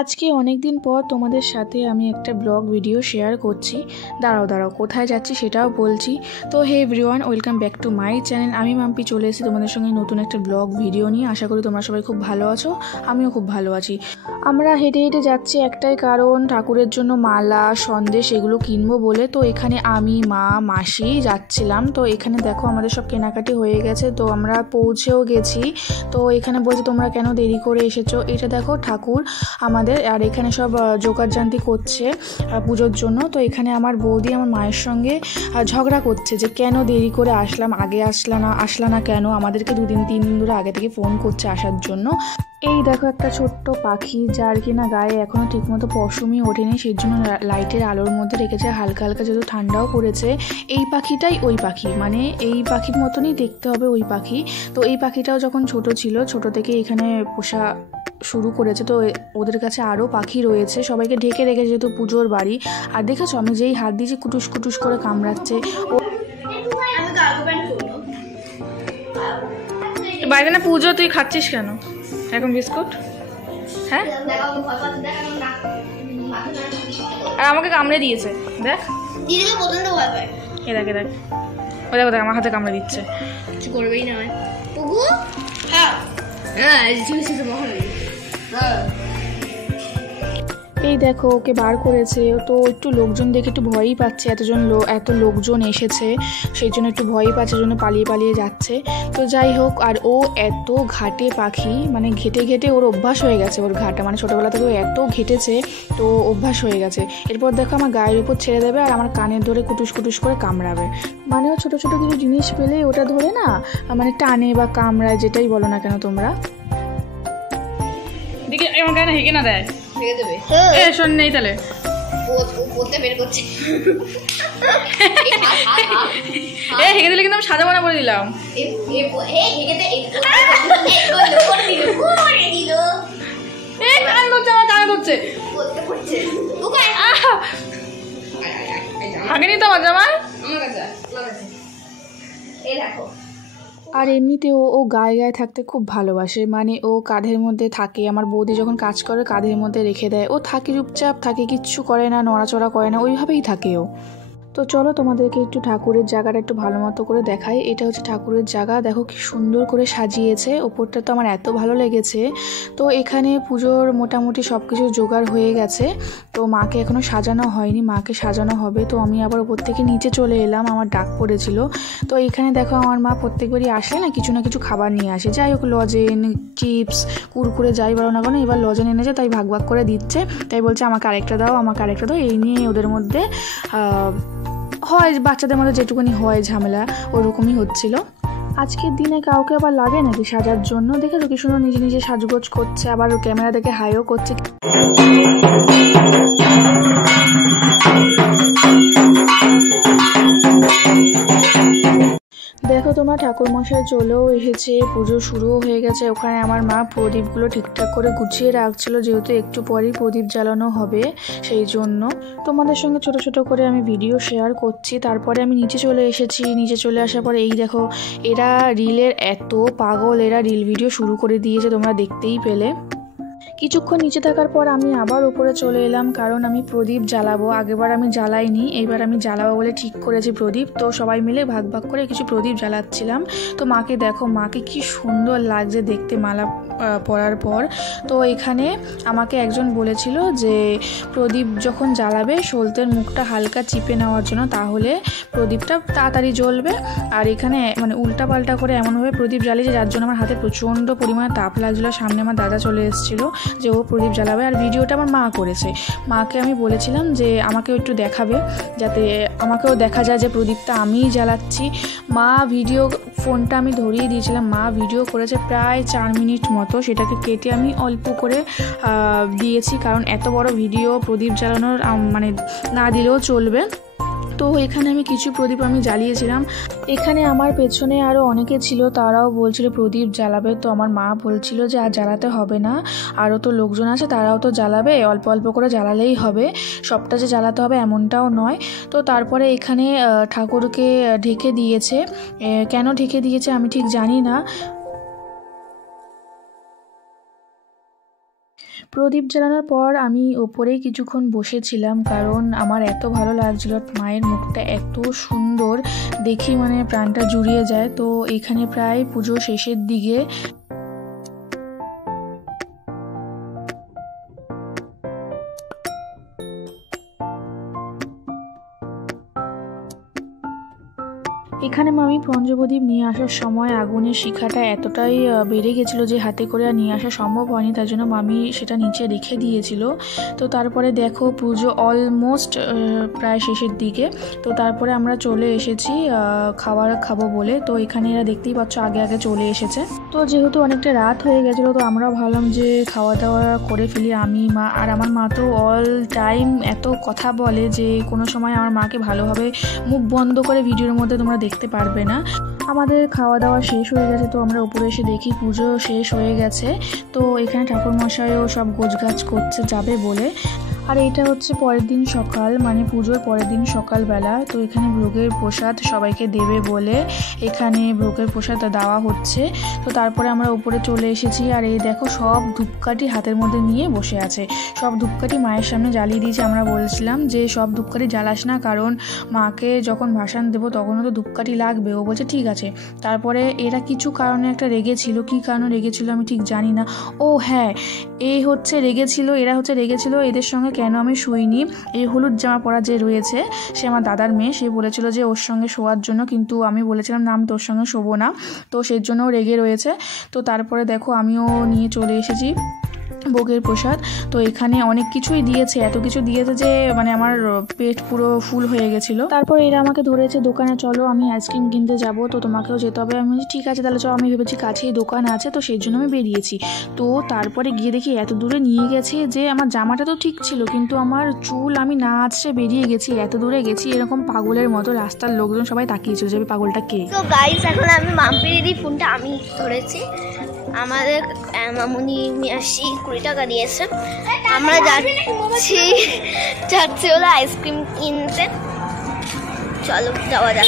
আজকে অনেক দিন পর তোমাদের সাথে আমি একটা ব্লগ ভিডিও শেয়ার করছি। দাঁড়াও কোথায় যাচ্ছি সেটাও বলছি। তো hey everyone, welcome back to my channel. আমি মাম্পি চলে এসেছি তোমাদের সঙ্গে নতুন একটা ব্লগ ভিডিও নিয়ে। আশা করি তোমরা সবাই খুব ভালো আছো, আমিও খুব ভালো আছি। আমরা হেঁটে হেঁটে যাচ্ছি একটাই কারণ, ঠাকুরের জন্য মালা সন্দেশ এগুলো কিনবো বলে। তো এখানে আমি মা মাসি যাচ্ছিলাম। তো এখানে দেখো আমাদের সব কেনাকাটি হয়ে গেছে, তো আমরা পৌঁছেও গেছি। তো এখানে বলছি তোমরা কেন দেরি করে এসেছো। এটা দেখো ঠাকুর আমাদের, আর এখানে সব জোগাড়জান্তি করছে পুজোর জন্য। তো এখানে আমার বৌদি আমার মায়ের সঙ্গে ঝগড়া করছে যে কেন দেরি করে আসলাম, আগে আসলা না কেন। আমাদেরকে 2-3 দিন ধরে আগে থেকে ফোন করছে আসার জন্য। এই দেখো একটা ছোট্ট পাখি, যার কিনা গায়ে এখনও ঠিকমতো পশমই ওঠেনি, সেই জন্য লাইটের আলোর মধ্যে রেখেছে হালকা হালকা, যেহেতু ঠান্ডাও পড়েছে। এই পাখিটাই ওই পাখি, মানে এই পাখির মতনই দেখতে হবে ওই পাখি। তো এই পাখিটাও যখন ছোট ছিল, ছোট থেকে এখানে পোষা শুরু করেছে। তো ওদের কাছে আরও পাখি রয়েছে, সবাইকে ঢেকে রেখেছে যেহেতু পুজোর বাড়ি। আর দেখেছো আমি যেই হাত দিয়েছি কুটুস কুটুস করে কামড়াচ্ছে। বাইরে না পুজো, তুই খাচ্ছিস কেন এখন বিস্কুট? হ্যাঁ, আর আমাকে কামড়ে দিয়েছে। দেখ এ দেখ দেখ, ও দেখো দেখ আমার হাতে কামড়ে দিচ্ছে। কিছু করবেই না। হ্যাঁ এই দেখো ওকে বার করেছে। তো একটু লোকজন দেখে একটু ভয়ই পাচ্ছে, এত লোকজন এসেছে, সেই জন্য একটু ভয়ই পাচ্ছে, জন্য পালিয়ে পালিয়ে যাচ্ছে। তো যাই হোক, আর ও এত ঘাটে পাখি, মানে ঘেটে ঘেটে ওর অভ্যাস হয়ে গেছে। ওর ঘাটা মানে ছোটোবেলা থেকে ও এত ঘেটেছে, তো অভ্যাস হয়ে গেছে। এরপর দেখো আমার গায়ের উপর ছেড়ে দেবে আর আমার কানের ধরে কুটুস কুটুস করে কামড়াবে। মানে ও ছোটো ছোটো কিছু জিনিস পেলে ওটা ধরে না, মানে টানে বা কামড়ায়, যেটাই বলো না কেন তোমরা। দেখে এমন কেন হেঁকে না দেয়, শোন নেই তাহলে হেঁকে দিলে কিন্তু আমি সাদা মানা বলে দিলাম। হাগেনি তো আমার জামাই। আর এমনিতেও ও গায়ে গায়ে থাকতে খুব ভালোবাসে, মানে ও কাঁধের মধ্যে থাকে। আমার বৌদি যখন কাজ করে কাঁধের মধ্যে রেখে দেয়, ও থাকে চুপচাপ থাকে, কিচ্ছু করে না, নড়াচড়া করে না, ওইভাবেই থাকে ও। তো চলো তোমাদেরকে একটু ঠাকুরের জায়গাটা একটু ভালো মতো করে দেখাই। এটা হচ্ছে ঠাকুরের জায়গা, দেখো কি সুন্দর করে সাজিয়েছে। ওপরটা তো আমার এত ভালো লেগেছে। তো এখানে পুজোর মোটামুটি সব কিছু জোগাড় হয়ে গেছে। তো মাকে এখনও সাজানো হয়নি, মাকে সাজানো হবে। তো আমি আবার ওপর থেকে নিচে চলে এলাম, আমার ডাক পড়েছিল। তো এইখানে দেখো আমার মা প্রত্যেকবারই আসলে না কিছু খাবার নিয়ে আসে। যাই হোক, লজেন, চিপস, কুরকুরে যাই বলো না কেন, এবার লজেন এনেছে, তাই ভাগ ভাগ করে দিচ্ছে। তাই বলছে আমাকে আরেকটা দাও, এই নিয়ে ওদের মধ্যে হয়, বাচ্চাদের মধ্যে যেটুকুনি হয় ঝামেলা, ওরকমই হচ্ছিল। আজকের দিনে কাউকে আবার লাগে নাকি সাজার জন্য? দেখে তো কি সুন্দর নিজে নিজে সাজগোজ করছে, আবার ক্যামেরা দেখে হাইও করছে। দেখো তোমার ঠাকুরমশাই চলেও এসেছে, পুজো শুরুও হয়ে গেছে। ওখানে আমার মা প্রদীপগুলো ঠিকঠাক করে গুছিয়ে রাখছিল, যেহেতু একটু পরেই প্রদীপ জ্বালানো হবে, সেই জন্য তোমাদের সঙ্গে ছোট ছোট করে আমি ভিডিও শেয়ার করছি। তারপরে আমি নিচে চলে এসেছি। নিচে চলে আসার পরে এই দেখো, এরা রিলের এত পাগল, এরা রিল ভিডিও শুরু করে দিয়েছে, তোমরা দেখতেই পেলে। কিছুক্ষণ নিচে থাকার পর আমি আবার উপরে চলে এলাম, কারণ আমি প্রদীপ জ্বালাবো। আগেবার আমি জ্বালাইনি, এইবার আমি জ্বালাবো বলে ঠিক করেছি প্রদীপ। তো সবাই মিলে ভাগ ভাগ করে কিছু প্রদীপ জ্বালাচ্ছিলাম। তো মাকে দেখো, মাকে কি সুন্দর লাগছে দেখতে মালা পরার পর। তো এখানে আমাকে একজন বলেছিল যে প্রদীপ যখন জ্বালাবে সলতের মুখটা হালকা চিপে নেওয়ার জন্য, তাহলে প্রদীপটা তাড়াতাড়ি জ্বলবে। আর এখানে মানে উল্টা পাল্টা করে এমনভাবে প্রদীপ জ্বালিয়েছে, যার জন্য আমার হাতে প্রচণ্ড পরিমাণে তাপ লাগছিলো। সামনে আমার দাদা চলে এসেছিলো যে ও প্রদীপ জ্বালাবে, আর ভিডিওটা আমার মা করেছে। মাকে আমি বলেছিলাম যে আমাকেও একটু দেখাবে, যাতে আমাকেও দেখা যায় যে প্রদীপটা আমিই জ্বালাচ্ছি। মা ফোনটা আমি ধরিয়ে দিয়েছিলাম, মা ভিডিও করেছে প্রায় 4 মিনিট মতো, সেটাকে কেটে আমি অল্প করে দিয়েছি, কারণ এত বড় ভিডিও প্রদীপ জ্বালানোর মানে না দিলেও চলবে। তো এখানে আমি কিছু প্রদীপ আমি জ্বালিয়েছিলাম। এখানে আমার পেছনে আরও অনেকে ছিল, তারাও বলছিল প্রদীপ জ্বালাবে। তো আমার মা বলছিল যে আর জ্বালাতে হবে না, আরও তো লোকজন আছে, তারাও তো জ্বালাবে, অল্প অল্প করে জ্বালালেই হবে, সবটা যে জ্বালাতে হবে এমনটাও নয়। তো তারপরে এখানে ঠাকুরকে ঢেকে দিয়েছে। কেন ঢেকে দিয়েছে আমি ঠিক জানি না। প্রদীপ জ্বালানোর পর আমি ওপরেই কিছুক্ষণ বসেছিলাম, কারণ আমার এত ভালো লাগছিল, মায়ের মুখটা এত সুন্দর দেখি মানে প্রাণটা জুড়িয়ে যায়। তো এখানে প্রায় পুজো শেষের দিকে। এখানে মামি পঞ্চপ্রদীপ নিয়ে আসার সময় আগুনের শিখাটা এতটাই বেড়ে গেছিলো যে হাতে করে আর নিয়ে আসা সম্ভব হয়নি, তার জন্য মামি সেটা নিচে রেখে দিয়েছিল। তো তারপরে দেখো পুজো অলমোস্ট প্রায় শেষের দিকে। তো তারপরে আমরা চলে এসেছি খাবার খাবো বলে। তো এখানে এরা দেখতেই পাচ্ছ আগে আগে চলে এসেছে। তো যেহেতু অনেকটা রাত হয়ে গেছিলো, তো আমরাও ভাবলাম যে খাওয়া দাওয়া করে ফেলি। আমি, মা আর আমার মা তো অল টাইম এত কথা বলে যে কোনো সময় আমার মাকে ভালোভাবে মুখ বন্ধ করে ভিডিওর মধ্যে তোমরা দেখতে পারবে না। আমাদের খাওয়া দাওয়া শেষ হয়ে গেছে, তো আমরা উপরে এসে দেখি পুজো শেষ হয়ে গেছে। তো এখানে ঠাকুরমশাইও সব গোছগাছ করছে যাবে বলে। আর এটা হচ্ছে পরের দিন সকাল, মানে পুজোর পরের দিন সকালবেলা। তো এখানে ভোগের প্রসাদ সবাইকে দেবে বলে এখানে ভোগের প্রসাদ দেওয়া হচ্ছে। তো তারপরে আমরা উপরে চলে এসেছি, আর এই দেখো সব ধূপকাঠি হাতের মধ্যে নিয়ে বসে আছে। সব ধূপকাঠি মায়ের সামনে জ্বালিয়ে দিয়েছে। আমরা বলছিলাম যে সব ধূপকাঠি জ্বালাস না, কারণ মাকে যখন ভাসান দেবো তখনও তো ধূপকাঠি লাগবে। ও বলছে ঠিক আছে। তারপরে এরা কিছু কারণে একটা রেগেছিল, কী কারণে রেগেছিল আমি ঠিক জানি না। ও হ্যাঁ, এরা হচ্ছে রেগেছিল এদের সঙ্গে কেন আমি শুইনি। এই হলুদ জামা পরা যে রয়েছে সে আমার দাদার মেয়ে, সে বলেছিল যে ওর সঙ্গে শোয়ার জন্য, কিন্তু আমি বলেছিলাম না, আমি তোর সঙ্গে শোবো না। তো সেই জন্যও রেগে রয়েছে। তো তারপরে দেখো আমিও নিয়ে চলে এসেছি ভোগের প্রসাদ। তো এখানে অনেক কিছুই দিয়েছে, এত কিছু দিয়েছে যে মানে আমার পেট পুরো ফুল হয়ে গেছিলো। তারপর এরা আমাকে ধরেছে দোকানে, চলো আমি আইসক্রিম কিনতে যাব, তো তোমাকেও যেতে হবে। আমি ঠিক আছে তাহলে চলো। আমি ভেবেছি কাছেই দোকান আছে, তো সেই জন্য আমি বেরিয়েছি। তো তারপরে গিয়ে দেখি এত দূরে নিয়ে গেছে যে আমার জামাটা তো ঠিক ছিল, কিন্তু আমার চুল আমি না আছড়ে বেরিয়ে গেছি। এত দূরে গেছি এরকম পাগলের মতো, রাস্তার লোকজন সবাই তাকিয়েছিল যে পাগলটা কে। তো গাইস এখন আমি মাম্পির ফোনটা আমি ধরেছি। আমাদের মামুনি মিয়াসি 20 টাকা দিয়েছে। আমরা যাচ্ছি হলো আইসক্রিম কিনতে। চলো যাওয়া যাক।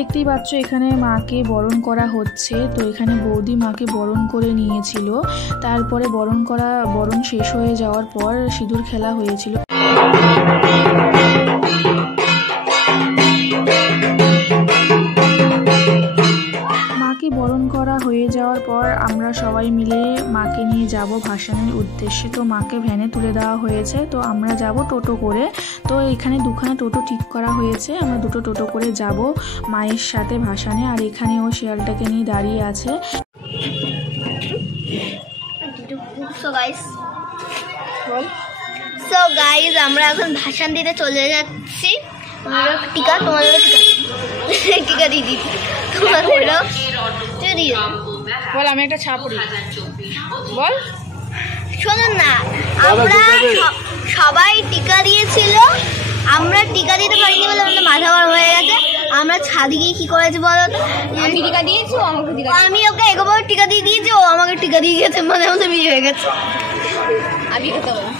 দেখতেই পাচ্ছ এখানে মাকে বরণ করা হচ্ছে। তো এখানে বৌদি মাকে বরণ করে নিয়েছিল। তারপরে বরণ শেষ হয়ে যাওয়ার পর সিঁদুর খেলা হয়েছিল। মাকে বরণ করা হয়ে যাওয়ার পর আমরা সবাই মিলে মাকে নিয়ে যাব ভাসানের উদ্দেশ্যে। তো মাকে ভ্যানে তুলে দেওয়া হয়েছে। তো আমরা যাব টোটো করে। তো এখানে দুখানা টোটো ঠিক করা হয়েছে, আমরা দুটো টোটো করে যাব মায়ের সাথে ভাসানে। আর এখানে ও শিয়ালটাকে নিয়ে দাঁড়িয়ে আছে। সো গাইজ আমরা এখন ভাসান দিতে চলে যাচ্ছি। তোমাদের টিকা দিদি বল, আমি একটা ছাপড়ি বল। শোনুন না, আমরা সবাই টিকা দিয়েছিল, আমরা টিকা দিতে পারিনি বলে আমাদের মাথা গরম হয়ে গেছে। আমরা ছাদে গিয়ে কি করেছি বলো তো, আমি টিকা দিয়েছি, আমি ওকে একবার টিকা দিয়ে দিয়েছি, ও আমাকে টিকা দিয়ে গেছে, মানে আমাদের বিয়ে হয়ে গেছে। আমি কথা বলো।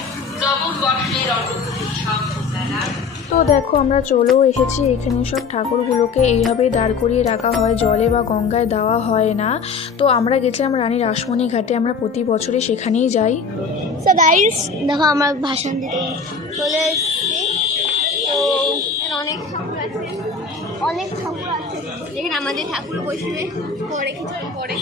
তো দেখো আমরা চলেও এসেছি। এখানে সব ঠাকুরগুলোকে এইভাবে দাঁড় করিয়ে রাখা হয়, জলে বা গঙ্গায় দেওয়া হয় না। তো আমরা গেছিলাম রানী রাসমণি ঘাটে, আমরা প্রতি বছরই সেখানেই যাই। সো গাইস দেখো আমরা ভাষণ দিতে চলে এসেছি। তো অনেক ঠাকুর আছে, দেখেন আমাদের ঠাকুর বসবে পরে কিছুক্ষণ পরে।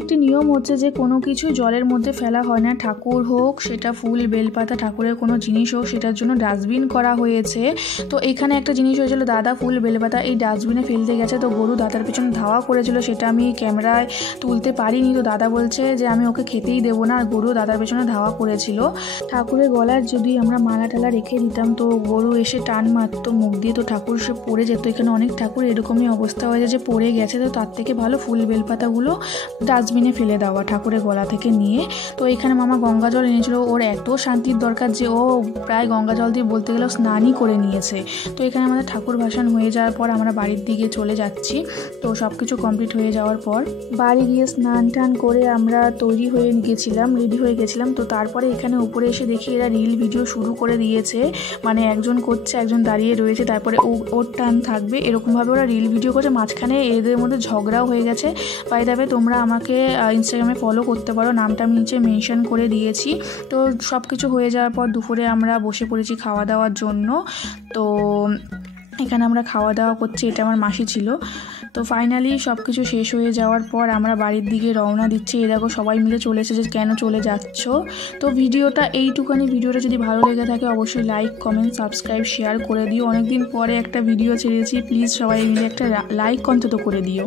একটি নিয়ম হচ্ছে যে কোনো কিছু জলের মধ্যে ফেলা হয় না, ঠাকুর হোক সেটা ফুল বেলপাতা ঠাকুরের কোনো জিনিস হোক সেটার জন্য ডাস্টবিন করা হয়েছে। তো এখানে একটা জিনিস হয়েছিল, দাদা ফুল বেলপাতা এই ডাস্টবিনে ফেলতে গেছে, তো গরু দাদার পিছনে ধাওয়া করেছিল, সেটা আমি ক্যামেরায় তুলতে পারিনি। তো দাদা বলছে যে আমি ওকে খেতেই দেবো না, আর গরু দাদার পেছনে ধাওয়া করেছিল। ঠাকুরের গলার যদি আমরা মালা টালা রেখে দিতাম তো গরু এসে টান মারতো মুখ দিয়ে, তো ঠাকুর সে পড়ে যেত। এখানে অনেক ঠাকুর এরকমই অবস্থা হয়েছে যে পড়ে গেছে, তো তার থেকে ভালো ফুল বেলপাতাগুলো ডাস্টবিনে ফেলে দেওয়া ঠাকুরের গলা থেকে নিয়ে। তো এখানে মামা গঙ্গা জল এনেছিল, ওর এত শান্তির দরকার যে ও প্রায় গঙ্গা জল দিয়ে বলতে গেলেও স্নানই করে নিয়েছে। তো এখানে আমাদের ঠাকুর ভাসান হয়ে যাওয়ার পর আমরা বাড়ির দিকে চলে যাচ্ছি। তো সব কিছু কমপ্লিট হয়ে যাওয়ার পর বাড়ি গিয়ে স্নান টান করে আমরা তৈরি হয়ে গেছিলাম, রেডি হয়ে গেছিলাম। তো তারপরে এখানে উপরে এসে দেখি এরা রিল ভিডিও শুরু করে দিয়েছে, মানে একজন করছে একজন দাঁড়িয়ে রয়েছে, তারপরে ওর টান থাকবে, এরকমভাবে ওরা রিল ভিডিও করছে। মাঝখানে এদের মধ্যে ঝগড়াও হয়ে গেছে। বাই দ্য ওয়ে তোমরা আমাকে ইনস্টাগ্রামে ফলো করতে পারো, নামটা আমি নিচে মেনশন করে দিয়েছি। তো সব কিছু হয়ে যাওয়ার পর দুপুরে আমরা বসে পড়েছি খাওয়া দাওয়ার জন্য। তো এখানে আমরা খাওয়া দাওয়া করছি, এটা আমার মাসি ছিল। তো ফাইনালি সব কিছু শেষ হয়ে যাওয়ার পর আমরা বাড়ির দিকে রওনা দিচ্ছি। এই দেখো সবাই মিলে চলে এসেছে, কেন চলে যাচ্ছ। তো ভিডিওটা এইটুখানি, ভিডিওটা যদি ভালো লেগে থাকে অবশ্যই লাইক কমেন্ট সাবস্ক্রাইব শেয়ার করে দিও। অনেকদিন পরে একটা ভিডিও ছেড়েছি, প্লিজ সবাই মিলে একটা লাইক অন্তত করে দিও।